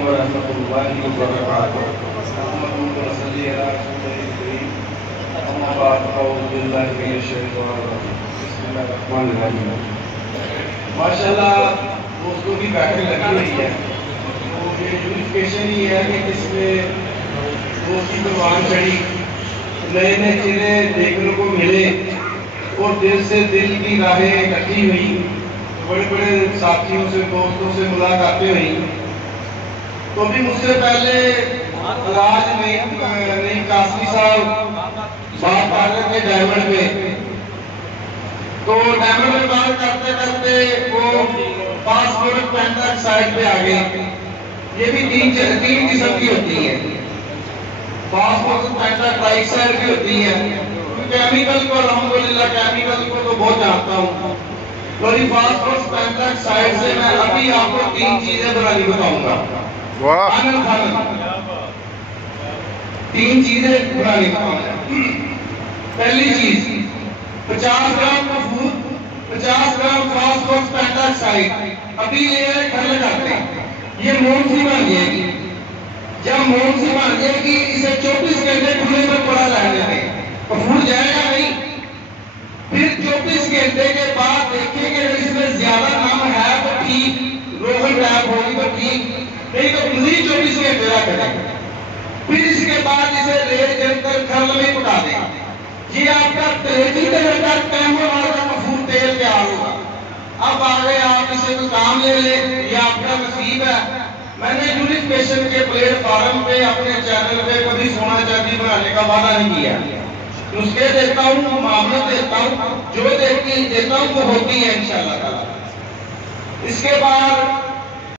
علیکم ورحمۃ اللہ وبرکاتہ. محمد صلی اللہ علیہ وسلم. ماشاء اللہ دوستوں کی بیٹھک لگی ہوئی ہے. تو یہ یونیفیکیشن ہی ہے کہ کس میں دوست کی قربان چڑھی، نئے نئے چہرے دیکھنے کو ملے اور دل سے دل کی راہیں اکٹھی ہوئی، بڑے بڑے ساتھیوں سے دوستوں سے ملاقاتیں ہوئی. تو بھی مجھ سے پہلے راج نئی قاسمی صاحب بات کر رہے تھے ڈائمنڈ پہ. تو ڈائمنڈ میں بات کرتے کرتے وہ فاسفورک پینٹاک سائڈ پہ آ گئے. یہ بھی تین قسم کی ہوتی ہے. فاسفورک پینٹاک رائٹ سائڈ بھی ہوتی ہے. کیمیکل کو الحمدللہ کیمیکل کو تو بہت جانتا ہوں. تو یہ فاسفورک پینٹاک سائڈ سے میں ابھی آپ کو تین چیزیں بنانی بتاؤں گا. تین چیزیں بنانی بتاؤں گا. پہلی چیز 50 گرام کپور، 50 گرام فاسفورس پینٹاک سائڈ ابھی یہ گھر لگاتے ہیں. یہ موم سی بن جائے گی. جب موم سی بن جائے گی اسے 24 گھنٹے کھلے میں پڑا رہنے دیں، کپور جائے گا نہیں. پھر 24 گھنٹے کے بعد دیکھیں گے اس میں زیادہ نم ہے تو ٹھیک، روغن ٹیپ ہوگی تو ٹھیک، نہیں تو مزید 24 گھنٹے رکھ دیں. پھر اس کے بعد اسے ریڑھ جل کر کھرل میں پکا دیں. یہ آپ کا 33 گھنٹہ ٹیمپر والا کپور تیل تیار ہوگا. اب آگے آپ اسے کوئی کام لے لیں، یہ آپ کا نصیب ہے. میں نے یونیفیکیشن کے پلیٹ فارم پہ اپنے چینل پہ کبھی سونا چاندی بنانے کا وعدہ نہیں کیا. نسخے دیتا ہوں، معاملات دیتا ہوں، جو دیتا ہوں وہ ہوتی ہے انشاءاللہ تعالی. اس کے بعد